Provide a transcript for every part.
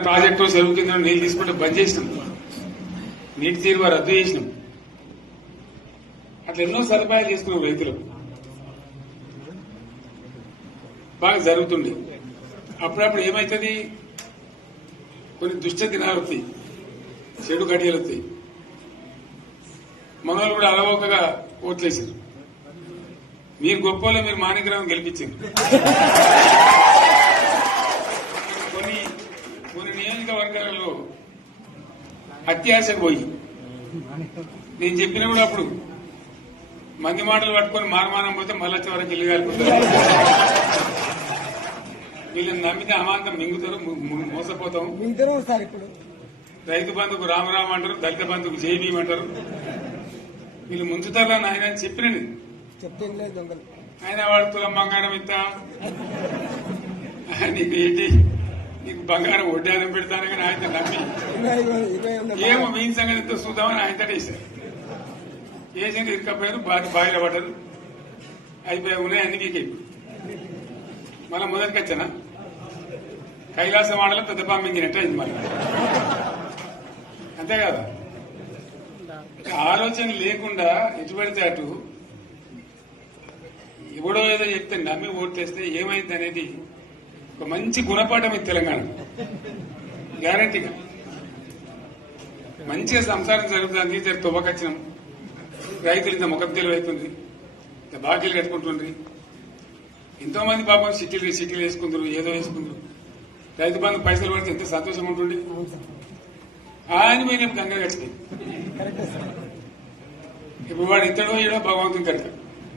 Project చెరువు కింద నీళ్ళు తీసుకుంటే బంద్ చేసినాం. నీటి తీరువ రద్దు చేసినాం. అట్లా ఎన్నో సదుపాయాలు చేసుకున్నాం రైతులు. బాగా జరుగుతుంది అప్పుడప్పుడు ఏమవుతుంది కొన్ని దుష్ట దినాలు వస్తాయి. చెడు గడియలు వస్తాయి. మన వాళ్ళు కూడా అలవోకగా ఓట్లేసారు మీరు గొప్పలో మీరు మాణిగ్రహం గెలిపించారు కొన్ని కొన్ని నియోజకవర్గాలలో అత్యాశకు పోయి. నేను చెప్పిన కూడా అప్పుడు మంది మాటలు పట్టుకొని మారమానం పోతే మళ్ళీ వచ్చే వరకు ఇల్లు కాలిపోతారు వీళ్ళని నమ్మితే అమాంతం మింగుతారు మోసపోతాం. రైతు బంధుకు రామరామ అంటారు దళిత బంధుకు జై భీమ్ అంటారు. వీళ్ళు ముంచుతారా నాయన అని చెప్పిన ఆయన వాడు తులం బంగారం ఇస్తా నీకు ఏంటి? నీకు బంగారం వడ్డానం పెడతాను కానీ ఆయన నమ్మి. ఏమో మీ సంగతి ఎంతో చూద్దామని ఆయన వేశారు వేసింది ఇరకపోయారు బాగా బాయిల పడ్డారు. అయిపోయి ఉన్నాయి అన్ని గీకే మళ్ళీ మొదటికి వచ్చానా? కైలాస వాడలో పెద్ద పంపించినట్టు అయింది మళ్ళీ. అంతే కదా ఆలోచన లేకుండా ఎటు పడితే అటు ఎవడో ఏదో చెప్తే నమ్మి ఓట్లేస్తే ఏమైంది అనేది ఒక మంచి గుణపాఠం ఇది తెలంగాణ. గ్యారంటీగా మంచిగా సంసారం జరుగుతుంది జర తువ్వకచ్చినాం రైతులు ఇంత ముఖం తెలివైతుంది ఇంత బాకీలు కట్టుకుంటుండ్రి. ఎంతో మంది పాపం సిటీలు సిటీలు వేసుకుందరు ఏదో వేసుకుందరు. రైతు బంధు పైసలు పడితే ఎంత సంతోషం ఉంటుంది ఆయన మీద కరెక్టే సార్ ఇప్పుడు వాడు ఇతడో ఏడో భగవంతుని కడత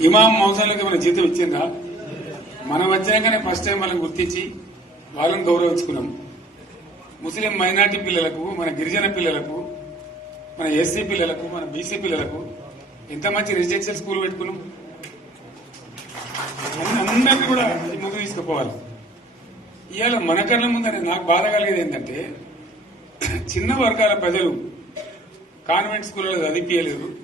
ఇమాం మౌజాలకి మన జీతం ఇచ్చిందా? మనం వచ్చినాకనే ఫస్ట్ టైం వాళ్ళని గుర్తించి వాళ్ళని గౌరవించుకున్నాం. ముస్లిం మైనార్టీ పిల్లలకు మన గిరిజన పిల్లలకు మన ఎస్సీ పిల్లలకు మన బీసీ పిల్లలకు ఎంత మంచి రెసిడెన్షియల్ స్కూల్ పెట్టుకున్నాం. అన్ని- అందరినీ కూడా ముందు తీసుకుపోవాలి. ఇవాళ మన కళ్ళ ముందని నాకు బాధ కలిగేది ఏంటంటే చిన్న వర్గాల ప్రజలు కాన్వెంట్ స్కూళ్ళలో చదివించలేదు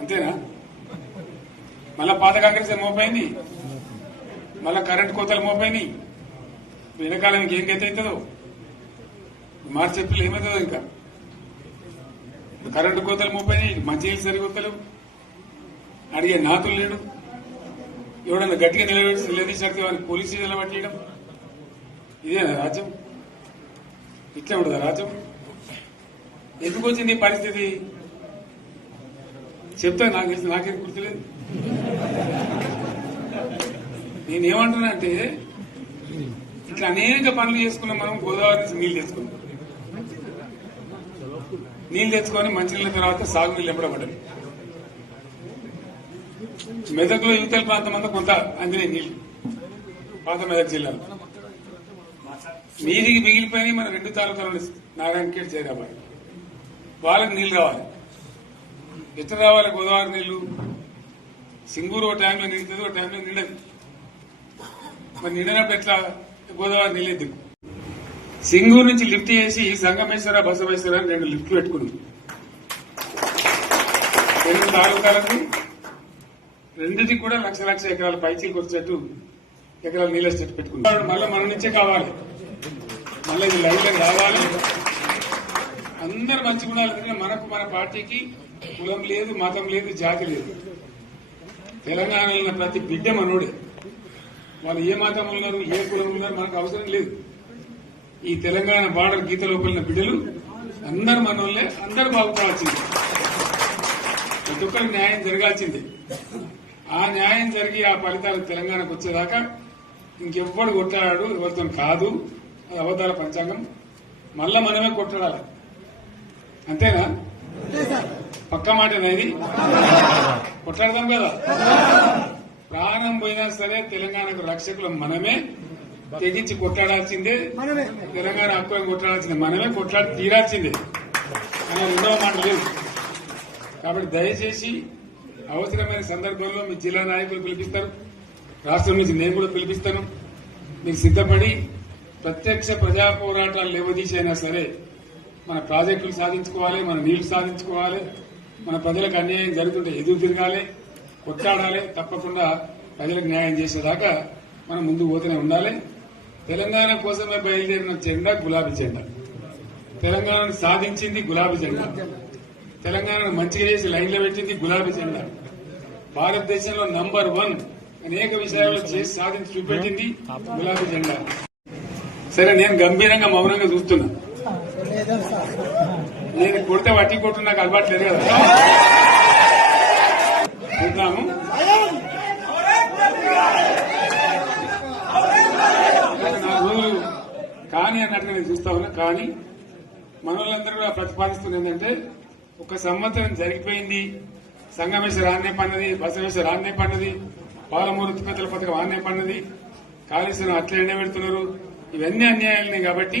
అంతేనా? మళ్ళా పాత కాంగ్రెస్ మోపైంది? మళ్ళా కరెంట్ కోతలు మోపైనాయి వెనకాలం ఏం గతి అవుతుందో? మార్చి ఏప్రిల్ ఏమవుతుందో ఇంకా? కరెంటు కోతలు మోపైనాయి మంచినీళ్ళు సరికొత్తలేవు అడిగే నాతులు లేడు. ఎవడన్నా గట్టిగా నిలబెట్టి నిలదీసినట్టు వాళ్ళని పోలీసులు నిలబట్టేయడం ఇదేనా రాజ్యం? ఇట్లా ఉండదా రాజ్యం? ఎందుకు వచ్చింది ఈ పరిస్థితి? చెప్తా నాకు తెలిసి నాకేం గుర్తులేదు. నేనేమంటున్నానంటే ఇట్లా అనేక పనులు చేసుకున్నాం మనం గోదావరి నుంచి నీళ్ళు తెచ్చుకున్నాం. నీళ్ళు తెచ్చుకొని మంచినీళ్ళ తర్వాత సాగునీళ్ళు ఎంపడబడ్డాయి మెదక్లో యువతల ప్రాంతం అంతా కొంత అందినాయి నీళ్ళు పాత మెదక్ జిల్లాలో. నీటికి మిగిలిపోయినాయి మన రెండు తాలూకాలు నారాయణఖేడ్ చేరాబాద్ వాళ్ళకి నీళ్ళు రావాలి ఎట్లా రావాలి గోదావరి నీళ్ళు? సింగూరు ఒక టైంలో నిండుతుంది ఒక టైంలో నిండదు. మరి నిండినప్పుడు ఎట్లా గోదావరి నీళ్ళు దిక్కు సింగూరు నుంచి లిఫ్ట్ చేసి సంగమేశ్వర బసవేశ్వర అని రెండు లిఫ్ట్లు పెట్టుకున్నాం. రెండు తాలూకాలకి రెండింటికి కూడా లక్ష లక్ష ఎకరాల పైచీలకు వచ్చేట్టు ఎకరాల నీళ్ళ చెట్టు పెట్టుకున్నాం. మళ్ళీ మన నుంచే కావాలి. మళ్ళీ ఇది లైన్లోకి రావాలి. అందరు మంచి గుణాలు మనకు మన పార్టీకి కులం లేదు మతం లేదు జాతి లేదు. తెలంగాణలో ఉన్న ప్రతి బిడ్డ మనోడే. వాళ్ళు ఏ మతం ఉన్నారు ఏ కులం ఉన్నారు మనకు అవసరం లేదు. ఈ తెలంగాణ బార్డర్ గీత లోపలిన బిడ్డలు అందరు మనోళ్ళే అందరు బాగుపడాల్సిందే ప్రతి ఒక్కరికి న్యాయం జరగాల్సిందే. ఆ న్యాయం జరిగి ఆ ఫలితాలు తెలంగాణకు వచ్చేదాకా ఇంకెవ్వడు కొట్టాడు ఎవరితో కాదు. అది అబద్దాల పంచాంగం. మళ్ళా మనమే కొట్టాడాలి. అంతేనా? పక్క మాట ఇది కొట్లాడదాం కదా. ప్రాణం పోయినా సరే తెలంగాణకు రక్షకులు మనమే. తెగించి కొట్లాడాల్సిందే. తెలంగాణ హక్కులను కొట్లాడాల్సిందే. మనమే కొట్లాడి తీరాల్సిందే. అనే రెండవ మాట లేదు. కాబట్టి దయచేసి అవసరమైన సందర్భంలో మీ జిల్లా నాయకులు పిలిపిస్తారు. రాష్ట్రం నుంచి నేను కూడా పిలిపిస్తాను. మీకు సిద్ధపడి ప్రత్యక్ష ప్రజా పోరాటాలు లేవదీసైనా సరే మన ప్రాజెక్టులు సాధించుకోవాలి మన నీళ్ళు సాధించుకోవాలి మన ప్రజలకు అన్యాయం జరుగుతుంటే ఎదురు తిరగాలి కొట్లాడాలి తప్పకుండా ప్రజలకు న్యాయం చేసేదాకా మనం ముందు పోతూనే ఉండాలి. తెలంగాణ కోసమే బయలుదేరిన జెండా గులాబీ జెండా. తెలంగాణను సాధించింది గులాబీ జెండా. తెలంగాణను మంచిగా చేసి లైన్లో పెట్టింది గులాబీ జెండా. భారతదేశంలో నంబర్ వన్ అనేక విషయాల్లో చేసి సాధించి చూపెట్టింది గులాబీ జెండా. సరే నేను గంభీరంగా మౌనంగా చూస్తున్నా. నేను కొడితే వట్టి కొట్టు నాకు అలవాటు లేదు కదా. చూద్దాము. నాలుగు రోజులు కానీ అన్నట్టు నేను చూస్తా ఉన్నా. కానీ మన వాళ్ళందరూ కూడా ప్రతిపాదిస్తుంది ఏంటంటే ఒక సంవత్సరం జరిగిపోయింది సంగమేశ్వర ఆన్నే పన్నది బసవేశ్వర ఆన్నే పన్నది పాలమూరు ఉత్పత్తుల పథకం ఆన్నే పన్నది కాళేశ్వరం అట్లే పెడుతున్నారు. ఇవన్నీ అన్యాయాలని కాబట్టి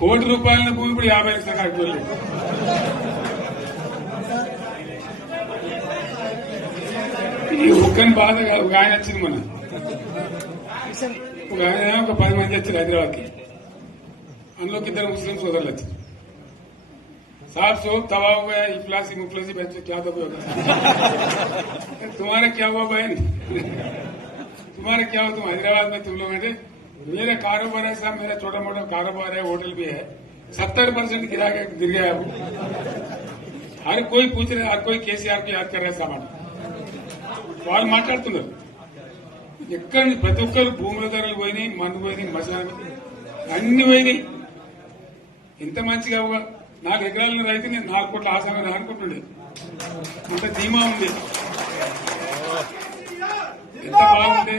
కోటి రూపాయల భూమి ఇప్పుడు యాభై లక్షల కాడికి వెళ్ళింది. ఈ ఒక్కని బాధ కాదు. ఒక ఆయన వచ్చింది మన ఒక ఆయన ఒక పది మంది వచ్చారు హైదరాబాద్ కి అందులోకి ఇద్దరు ముస్లిం సోదరులు వచ్చారు साहब सोब तबाह हो गया इफलासी मुफलसी बच्चे क्या दबे होगा तुम्हारा क्या हुआ बहन तुम्हारा क्या हुआ तुम हैदराबाद में तुम लोग हैं मेरा कारोबार है साहब मेरा छोटा मोटा कारोबार है होटल भी है सत्तर परसेंट गिरा के गिर गया अब हर कोई पूछ रहे हर कोई केसीआर को याद कर रहे सामान వాళ్ళు మాట్లాడుతున్నారు ఎక్కడ నుంచి ప్రతి ఒక్కరు భూముల ధరలు పోయినాయి మందు పోయినాయి మసాలా అన్ని పోయినాయి ఎంత మంచిగా ఒక నాలుగు ఎకరాల రైతు నేను నాలుగు కోట్ల ఆసాగా అనుకుంటుండే అంత ధీమా ఉంది ఎంత బాగుండే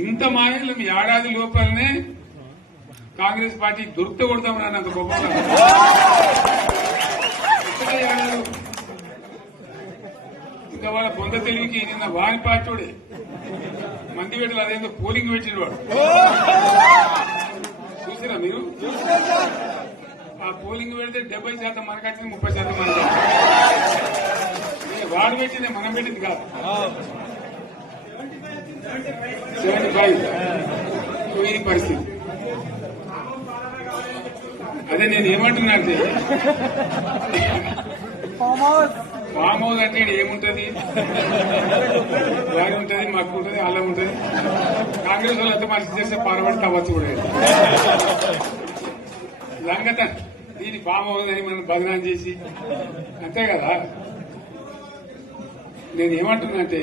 ఇంత మాయలు మీ ఏడాది లోపలనే కాంగ్రెస్ పార్టీ దొరికితే కొడతామని అన్నంత గొప్ప ఇంకా వాళ్ళ బొంద తెలివికి నిన్న వారి పార్టీడే మంది పెట్టలు అదేందో పోలింగ్ పెట్టిన వాడు. చూసారా మీరు? ఆ పోలింగ్ పెడితే డెబ్బై శాతం మనకు వచ్చింది ముప్పై శాతం మనకు వాడు పెట్టింది మనం పెట్టింది కాదు. సెవెంటీ ఫైవ్ ఇది పరిస్థితి. అదే నేను ఏమంటున్నా అంటే ఫామ్ హౌస్ అంటే ఏముంటది? వారి ఉంటది మాకు ఉంటది అల్లం ఉంటది. కాంగ్రెస్ వాళ్ళు ఎంత మంచి చేస్తే పారబడి కావచ్చు కూడా సంగత దీని ఫామ్ హౌస్ అని మనం బదనాం చేసి అంతే కదా? నేను ఏమంటున్నానంటే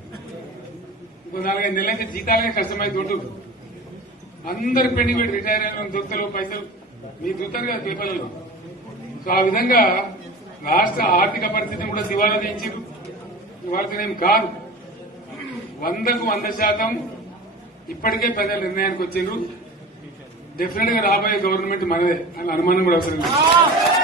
ఇంకో నాలుగైదు నెలలైతే జీతాలకే కష్టమై దొడ్డు అందరు పెండింగ్ పెట్టి రిటైర్ అయిన దొరుకుతారు పైసలు. మీరు చూస్తారు కదా పేపర్లలో. సో ఆ విధంగా రాష్ట్ర ఆర్థిక పరిస్థితిని కూడా దివాలా తీయించారు ఇవాళనేం కాదు. వందకు వంద శాతం ఇప్పటికే ప్రజల నిర్ణయానికి వచ్చిండ్రు. డెఫినెట్గా రాబోయే గవర్నమెంట్ మనదే. అని అనుమానం కూడా అవసరం లేదు.